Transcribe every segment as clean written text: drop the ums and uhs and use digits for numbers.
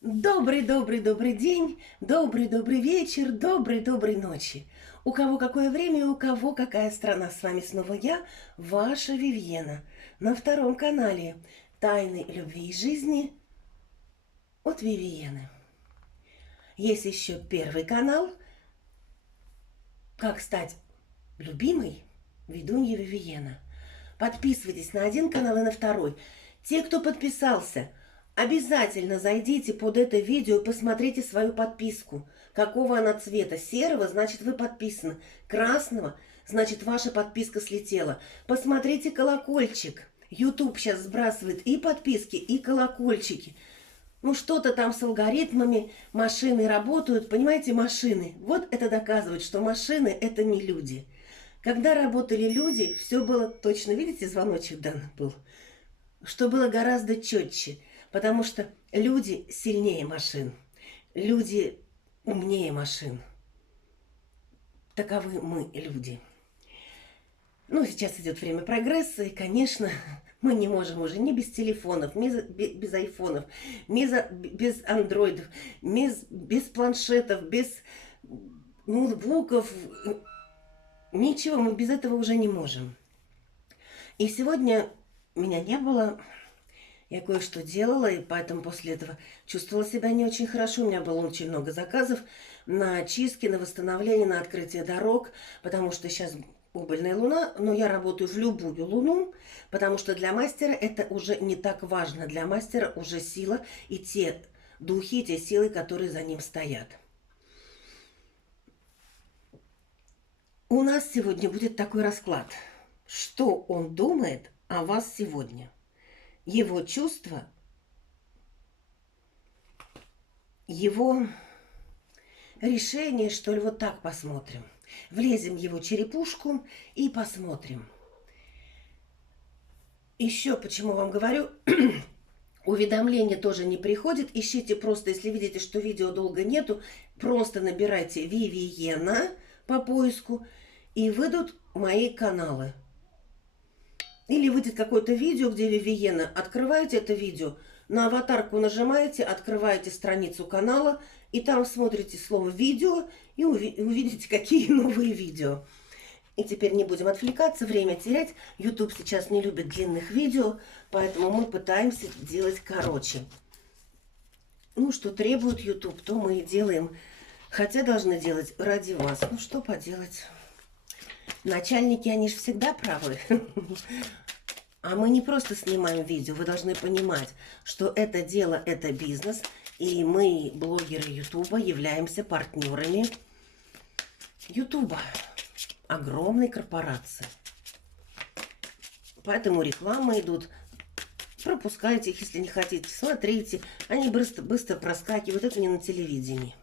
Добрый день, добрый вечер, доброй ночи. У кого какое время и у кого какая страна. С вами снова я, ваша Вивьена, на втором канале «Тайны любви и жизни» от Вивьены. Есть еще первый канал «Как стать любимой» ведунья Вивьена. Подписывайтесь на один канал и на второй. Те, кто подписался, обязательно зайдите под это видео и посмотрите свою подписку. Какого она цвета? Серого, значит, вы подписаны. Красного, значит, ваша подписка слетела. Посмотрите колокольчик. YouTube сейчас сбрасывает и подписки, и колокольчики. Ну, что-то там с алгоритмами, машины работают, понимаете, машины. Вот это доказывает, что машины – это не люди. Когда работали люди, все было точно, видите, звоночек дан был, что было гораздо четче, потому что люди сильнее машин, люди умнее машин. Таковы мы, люди. Ну, сейчас идет время прогресса, и, конечно, мы не можем уже ни без телефонов, ни без айфонов, без андроидов, без планшетов, без ноутбуков. Ничего, мы без этого уже не можем. И сегодня меня не было, я кое-что делала, и поэтому после этого чувствовала себя не очень хорошо. У меня было очень много заказов на чистки, на восстановление, на открытие дорог, потому что сейчас убыльная луна, но я работаю в любую луну, потому что для мастера это уже не так важно. Для мастера уже сила и те духи, и те силы, которые за ним стоят. У нас сегодня будет такой расклад. Что он думает о вас сегодня? Его чувства, его решение, что ли, вот так посмотрим. Влезем в его черепушку и посмотрим. Еще почему вам говорю, уведомления тоже не приходят. Ищите просто, если видите, что видео долго нету, просто набирайте Вивьена по поиску, и выйдут мои каналы. Или выйдет какое-то видео, где Вивьена. Открываете это видео, на аватарку нажимаете, открываете страницу канала, и там смотрите слово «видео» и увидите, какие новые видео. И теперь не будем отвлекаться, время терять. YouTube сейчас не любит длинных видео, поэтому мы пытаемся делать короче. Ну, что требует YouTube, то мы и делаем. Хотя должны делать ради вас. Ну, что поделать. Начальники, они же всегда правы. А мы не просто снимаем видео. Вы должны понимать, что это дело, это бизнес. И мы, блогеры Ютуба, являемся партнерами Ютуба. Огромной корпорации. Поэтому рекламы идут. Пропускайте их, если не хотите. Смотрите. Они быстро проскакивают. Это не на телевидении.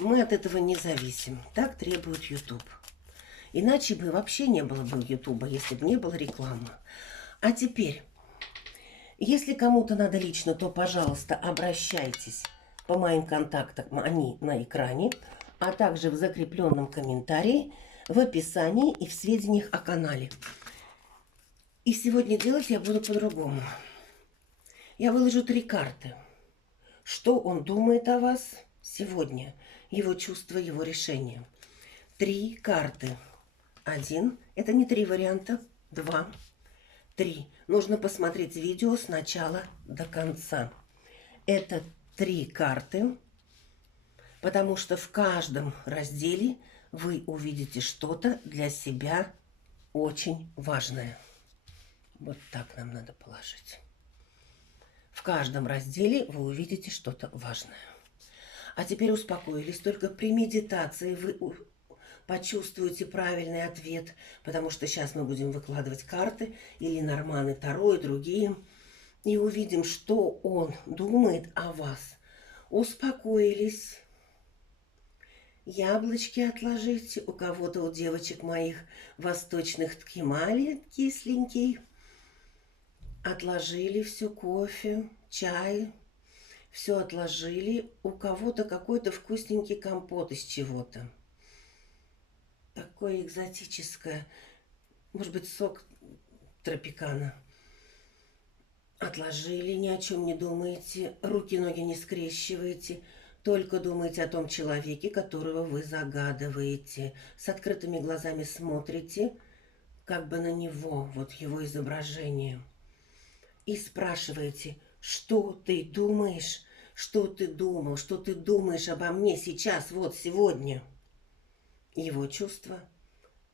Мы от этого не зависим. Так требует YouTube. Иначе бы вообще не было бы Ютуба, если бы не было рекламы. А теперь, если кому-то надо лично, то, пожалуйста, обращайтесь по моим контактам. Они на экране, а также в закрепленном комментарии, в описании и в сведениях о канале. И сегодня делать я буду по-другому. Я выложу 3 карты. Что он думает о вас сегодня? Его чувства, его решения. 3 карты. 1. Это не 3 варианта. 2. 3. Нужно посмотреть видео с начала до конца. Это 3 карты, потому что в каждом разделе вы увидите что-то для себя очень важное. Вот так нам надо положить. В каждом разделе вы увидите что-то важное. А теперь успокоились. Только при медитации вы почувствуете правильный ответ, потому что сейчас мы будем выкладывать карты, или Норманы Таро, и другие, и увидим, что он думает о вас. Успокоились. Яблочки отложите. У кого-то, у девочек моих восточных ткемали кисленький. Отложили все, кофе, чай. Все отложили. У кого-то какой-то вкусненький компот из чего-то. Такое экзотическое. Может быть, сок тропикана. Отложили, ни о чем не думаете, руки-ноги не скрещиваете, только думаете о том человеке, которого вы загадываете. С открытыми глазами смотрите, как бы на него, вот его изображение. И спрашиваете, что ты думаешь, что ты думал, что ты думаешь обо мне сейчас, вот сегодня. Его чувства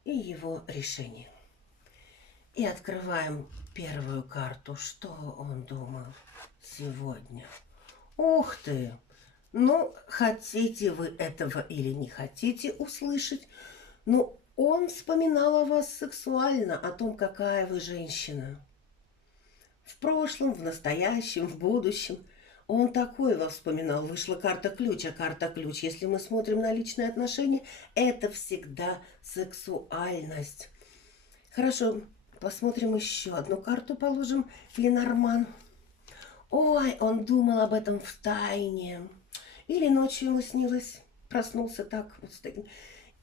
и его решение. И открываем первую карту. Что он думал сегодня? Ух ты! Ну, хотите вы этого или не хотите услышать, но он вспоминал о вас сексуально, о том, какая вы женщина. В прошлом, в настоящем, в будущем. Он такой вас вспоминал. Вышла карта ключ, а карта ключ, если мы смотрим на личные отношения, это всегда сексуальность. Хорошо, посмотрим еще одну карту, положим. Ленорман. Ой, он думал об этом в тайне. Или ночью ему снилось, проснулся так вот с таким.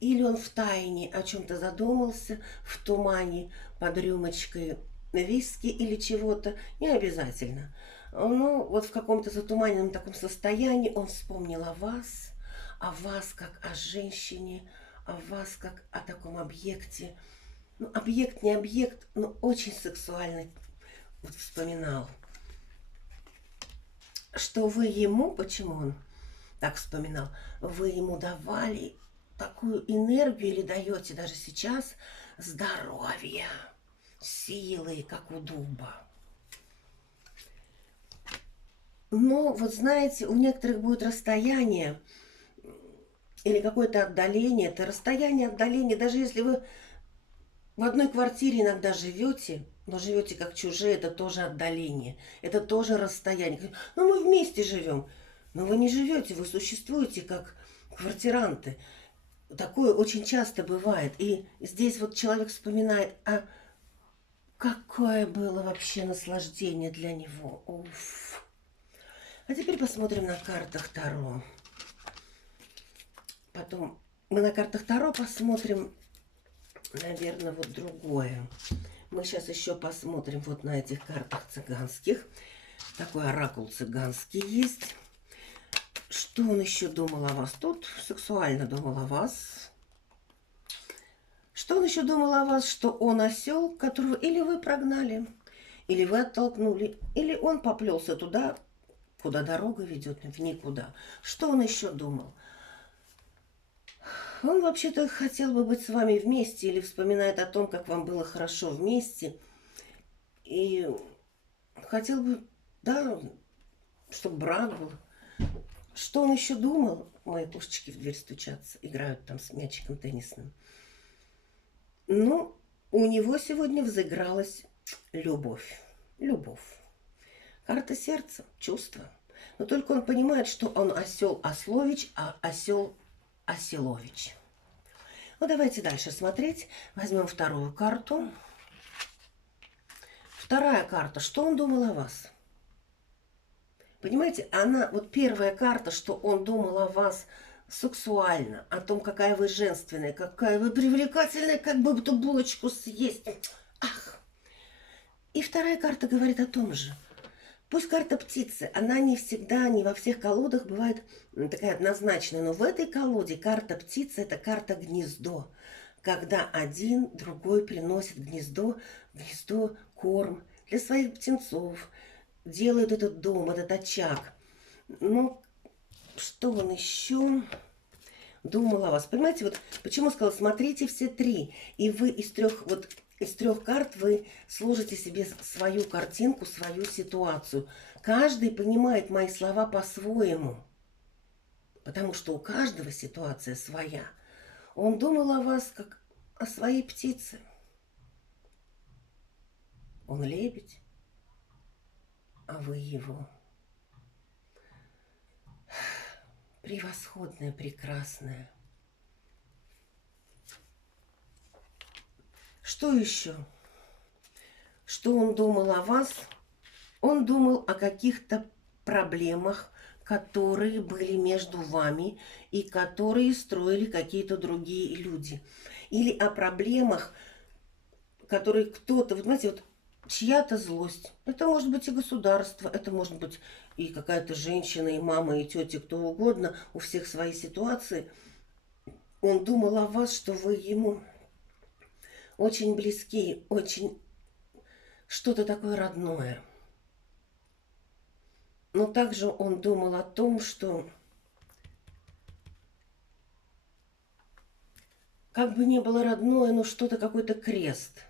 Или он в тайне о чем-то задумался, в тумане, под рюмочкой виски или чего-то. Не обязательно. Ну, вот в каком-то затуманенном таком состоянии он вспомнил о вас как о женщине, о вас как о таком объекте. Ну, объект не объект, но очень сексуально вот вспоминал. Что вы ему, почему он так вспоминал, вы ему давали такую энергию или даете даже сейчас здоровья, силы, как у дуба. Но вот знаете, у некоторых будет расстояние или какое-то отдаление. Это расстояние, отдаление, даже если вы в одной квартире иногда живете, но живете как чужие, это тоже отдаление, это тоже расстояние. Ну, мы вместе живем, но вы не живете, вы существуете как квартиранты. Такое очень часто бывает. И здесь вот человек вспоминает, а какое было вообще наслаждение для него. Уф. А теперь посмотрим на картах Таро. Потом мы на картах Таро посмотрим, наверное, вот другое. Мы сейчас еще посмотрим вот на этих картах цыганских. Такой оракул цыганский есть. Что он еще думал о вас? Тут сексуально думал о вас. Что он еще думал о вас? Что он осел, которого или вы прогнали, или вы оттолкнули, или он поплелся туда, куда дорога ведет, в никуда. Что он еще думал? Он вообще-то хотел бы быть с вами вместе или вспоминает о том, как вам было хорошо вместе. И хотел бы, да, чтобы брак был. Что он еще думал? Мои кошечки в дверь стучатся, играют там с мячиком теннисным. Ну, у него сегодня взыгралась любовь. Любовь. Карта сердца, чувства. Но только он понимает, что он осел Ослович, а осел Оселович. Ну, давайте дальше смотреть. Возьмем вторую карту. Вторая карта. Что он думал о вас? Понимаете, она, вот первая карта, что он думал о вас сексуально, о том, какая вы женственная, какая вы привлекательная, как бы эту булочку съесть. Ах! И вторая карта говорит о том же. Пусть карта птицы, она не всегда, не во всех колодах бывает такая однозначная, но в этой колоде карта птицы – это карта гнездо. Когда один другой приносит гнездо корм для своих птенцов, делают этот дом, этот очаг. Ну, что он еще думал о вас? Понимаете, вот почему сказал, смотрите все три, и вы из трех карт вы сложите себе свою картинку, свою ситуацию. Каждый понимает мои слова по-своему, потому что у каждого ситуация своя. Он думал о вас как о своей птице. Он лебедь, а вы его. Превосходная, прекрасная. Что еще? Что он думал о вас? Он думал о каких-то проблемах, которые были между вами и которые строили какие-то другие люди. Или о проблемах, которые кто-то, вот знаете, вот чья-то злость. Это может быть и государство, это может быть и какая-то женщина, и мама, и тетя, кто угодно. У всех свои ситуации. Он думал о вас, что вы ему очень близки, очень что-то такое родное. Но также он думал о том, что как бы ни было родное, но что-то, какой-то крест.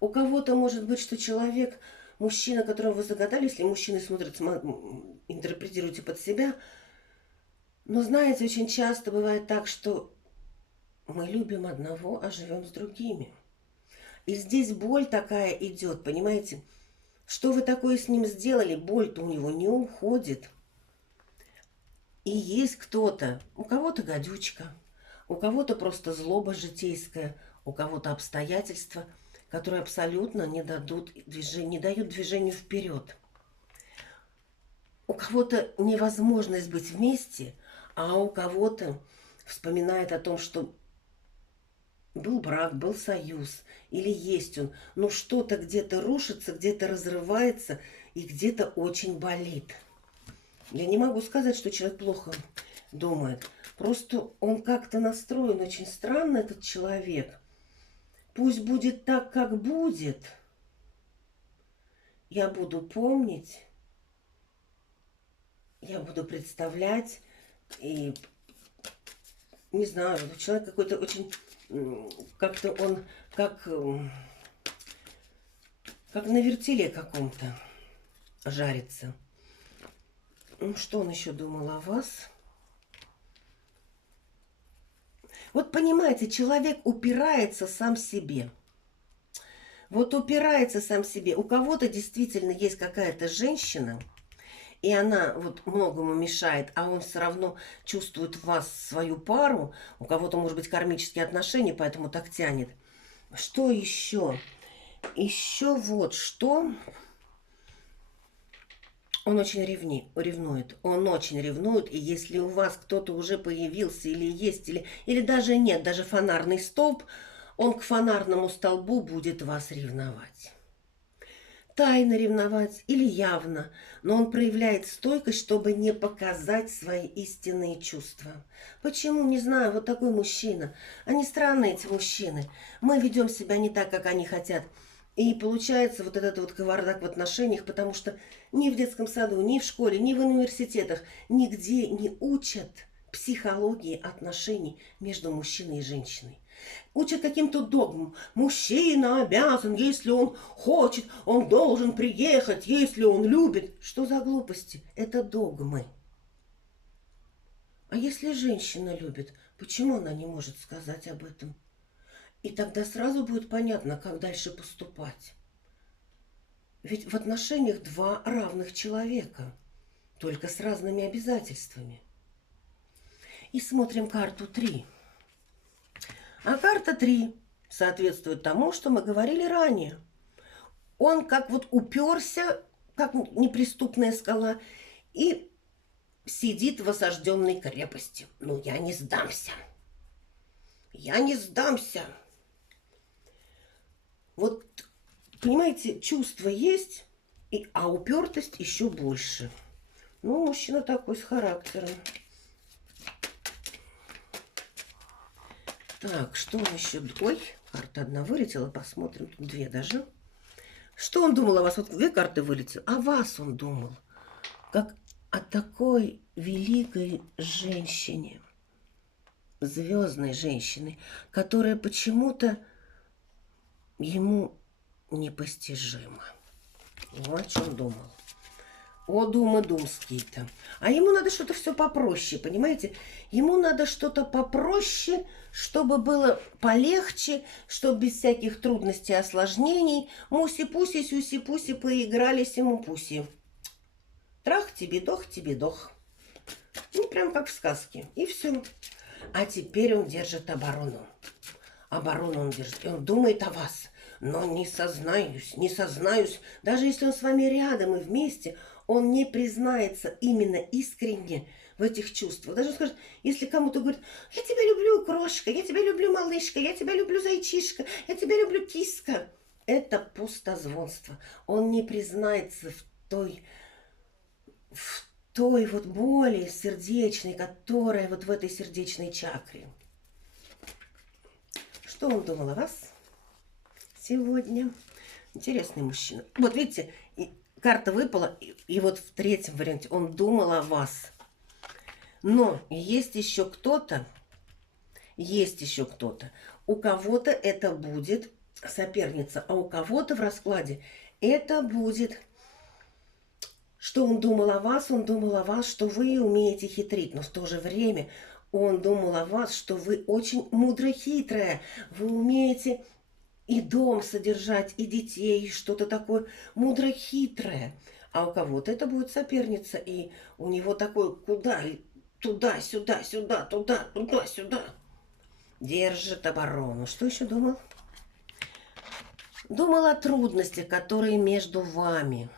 У кого-то может быть, что человек, мужчина, которого вы загадали, если мужчины смотрят, интерпретируйте под себя. Но знаете, очень часто бывает так, что мы любим одного, а живем с другими. И здесь боль такая идет, понимаете? Что вы такое с ним сделали, боль-то у него не уходит. И есть кто-то, у кого-то гадючка, у кого-то просто злоба житейская, у кого-то обстоятельства, которые абсолютно не дают движению вперед. У кого-то невозможность быть вместе, а у кого-то вспоминает о том, что был брак, был союз, или есть он, но что-то где-то рушится, где-то разрывается и где-то очень болит. Я не могу сказать, что человек плохо думает. Просто он как-то настроен очень странно, этот человек. Пусть будет так, как будет. Я буду помнить, я буду представлять. И, не знаю, человек какой-то очень... Как-то он как на вертеле каком-то жарится. Ну, что он еще думал о вас? Вот понимаете, человек упирается сам себе. Вот упирается сам себе. У кого-то действительно есть какая-то женщина, и она вот многому мешает, а он все равно чувствует в вас свою пару. У кого-то, может быть, кармические отношения, поэтому так тянет. Что еще? Еще вот что... Он очень ревнует. Он очень ревнует. И если у вас кто-то уже появился, или есть, или даже нет, даже фонарный столб, он к фонарному столбу будет вас ревновать. Тайно ревновать или явно, но он проявляет стойкость, чтобы не показать свои истинные чувства. Почему? Не знаю, вот такой мужчина. Они странные, эти мужчины. Мы ведем себя не так, как они хотят. И получается вот этот вот кавардак в отношениях, потому что ни в детском саду, ни в школе, ни в университетах нигде не учат психологии отношений между мужчиной и женщиной. Учат каким-то догмам. Мужчина обязан, если он хочет, он должен приехать, если он любит. Что за глупости? Это догмы. А если женщина любит, почему она не может сказать об этом? И тогда сразу будет понятно, как дальше поступать. Ведь в отношениях два равных человека, только с разными обязательствами. И смотрим карту 3. А карта 3 соответствует тому, что мы говорили ранее. Он как вот уперся, как неприступная скала, и сидит в осажденной крепости. Ну, я не сдамся. Я не сдамся. Вот, понимаете, чувство есть, а упертость еще больше. Ну, мужчина такой с характером. Так, что он еще... Ой, карта одна вылетела, посмотрим. Тут две даже. Что он думал о вас? Вот две карты вылетели. О вас он думал. Как о такой великой женщине. Звездной женщины, которая почему-то ему непостижима. Вот о чем думал. О, думы думские-то. А ему надо что-то все попроще, понимаете? Ему надо что-то попроще, чтобы было полегче, чтобы без всяких трудностей и осложнений. Муси-пуси, сюси-пуси, поигрались ему пуси. Трах тебе дох. Ну, прям как в сказке. И все. А теперь он держит оборону. Оборону он держит. И он думает о вас. Но не сознаюсь. Даже если он с вами рядом и вместе, он не признается именно искренне в этих чувствах. Даже он скажет, если кому-то говорит, я тебя люблю, крошка, я тебя люблю, малышка, я тебя люблю, зайчишка, я тебя люблю, киска. это пустозвонство. Он не признается в той вот боли сердечной, которая вот в этой сердечной чакре. Что он думал о вас сегодня? Интересный мужчина. Вот видите, карта выпала, и вот в третьем варианте он думал о вас. Но есть еще кто-то, у кого-то это будет соперница, а у кого-то в раскладе это будет... Что он думал о вас? Он думал о вас, что вы умеете хитрить, но в то же время он думал о вас, что вы очень мудро-хитрая, вы умеете и дом содержать, и детей, и что-то такое мудро-хитрое. А у кого-то это будет соперница, и у него такой куда? Туда-сюда, сюда, туда, туда-сюда. Держит оборону. Что еще думал? Думал о трудностях, которые между вами.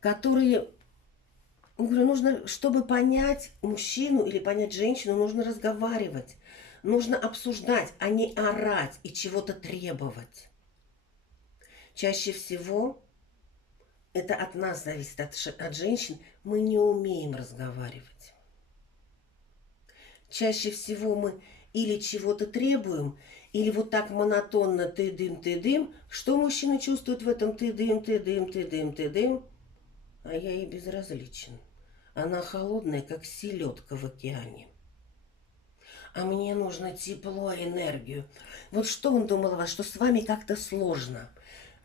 Которые, говорю, нужно, чтобы понять мужчину или понять женщину, нужно разговаривать, нужно обсуждать, а не орать и чего-то требовать. Чаще всего это от нас зависит, от женщин, мы не умеем разговаривать. Чаще всего мы или чего-то требуем, или вот так монотонно ты-дым. Что мужчина чувствует в этом ты-дым? А я ей безразличен. Она холодная, как селедка в океане. А мне нужно тепло, энергию. Вот что он думал о вас, что с вами как-то сложно.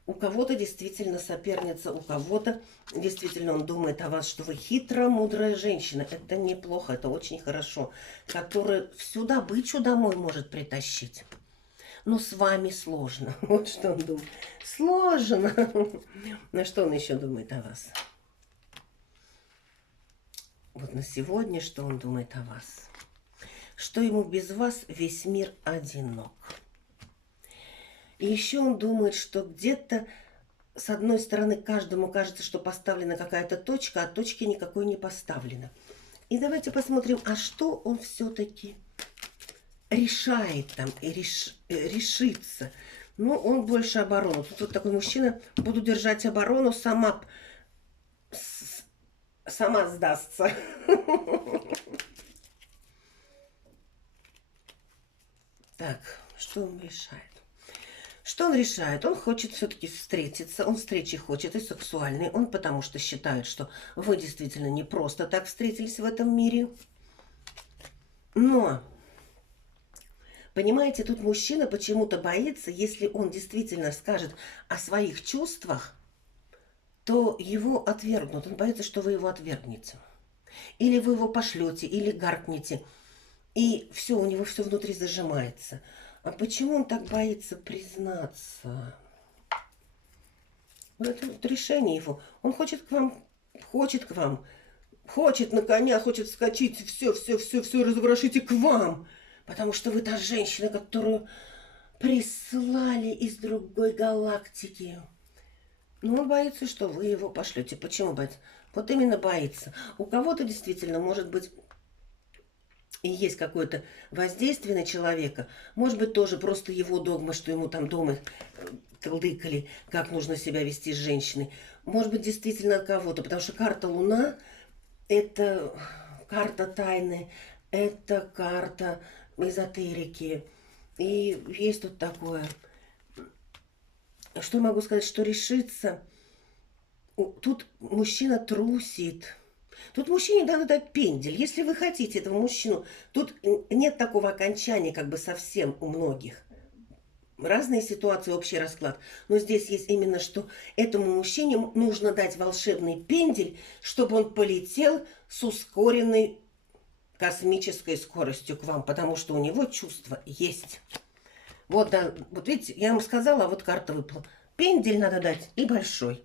У кого-то действительно соперница, у кого-то действительно он думает о вас, что вы хитрая, мудрая женщина. Это неплохо, это очень хорошо. Которая всю добычу домой может притащить. Но с вами сложно. Вот что он думает. Сложно. На что он еще думает о вас? Вот на сегодня, что он думает о вас. Что ему без вас весь мир одинок. И еще он думает, что где-то, с одной стороны, каждому кажется, что поставлена какая-то точка, а точки никакой не поставлено. И давайте посмотрим, а что он все-таки решает там и решится. Ну, он больше оборону. Тут вот такой мужчина, буду держать оборону, сама сдастся. Так, что он решает? Что он решает? Он хочет все-таки встретиться, он встречи хочет и сексуальной, он потому что считает, что вы действительно не просто так встретились в этом мире. Но, понимаете, тут мужчина почему-то боится, если он действительно скажет о своих чувствах, то его отвергнут. Он боится, что вы его отвергнете. Или вы его пошлете, или гаркнете. И все, у него все внутри зажимается. А почему он так боится признаться? Вот это вот решение его. Он хочет на коня, хочет вскочить, все разворошите к вам. Потому что вы та женщина, которую прислали из другой галактики. Но он боится, что вы его пошлете. Почему боится? Вот именно боится. У кого-то действительно, может быть, и есть какое-то воздействие на человека. Может быть, тоже просто его догма, что ему там дома толдыкали, как нужно себя вести с женщиной. Может быть, действительно от кого-то. Потому что карта Луна – это карта тайны, это карта эзотерики. И есть тут такое. Что могу сказать, что решится? Тут мужчина трусит. Тут мужчине надо дать пендель. Если вы хотите этого мужчину, тут нет такого окончания, как бы совсем у многих. Разные ситуации, общий расклад. Но здесь есть именно, что этому мужчине нужно дать волшебный пендель, чтобы он полетел с ускоренной космической скоростью к вам, потому что у него чувства есть. Вот, да, вот видите, я вам сказала, а вот карта выпала. Пендель надо дать и большой.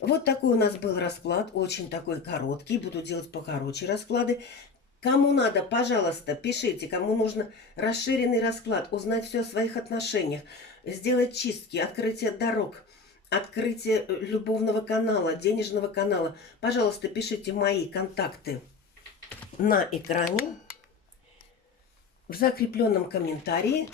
Вот такой у нас был расклад, очень такой короткий. Буду делать покороче расклады. Кому надо, пожалуйста, пишите. Кому нужно расширенный расклад, узнать все о своих отношениях, сделать чистки, открытие дорог, открытие любовного канала, денежного канала. Пожалуйста, пишите мои контакты на экране, в закрепленном комментарии.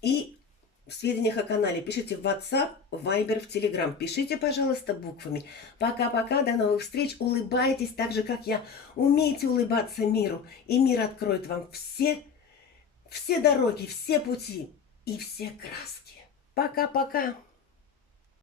И в сведениях о канале. Пишите в WhatsApp, в Viber, в Telegram. Пишите, пожалуйста, буквами. Пока-пока, до новых встреч. Улыбайтесь так же, как я. Умейте улыбаться миру. И мир откроет вам все дороги, все пути и все краски. Пока-пока.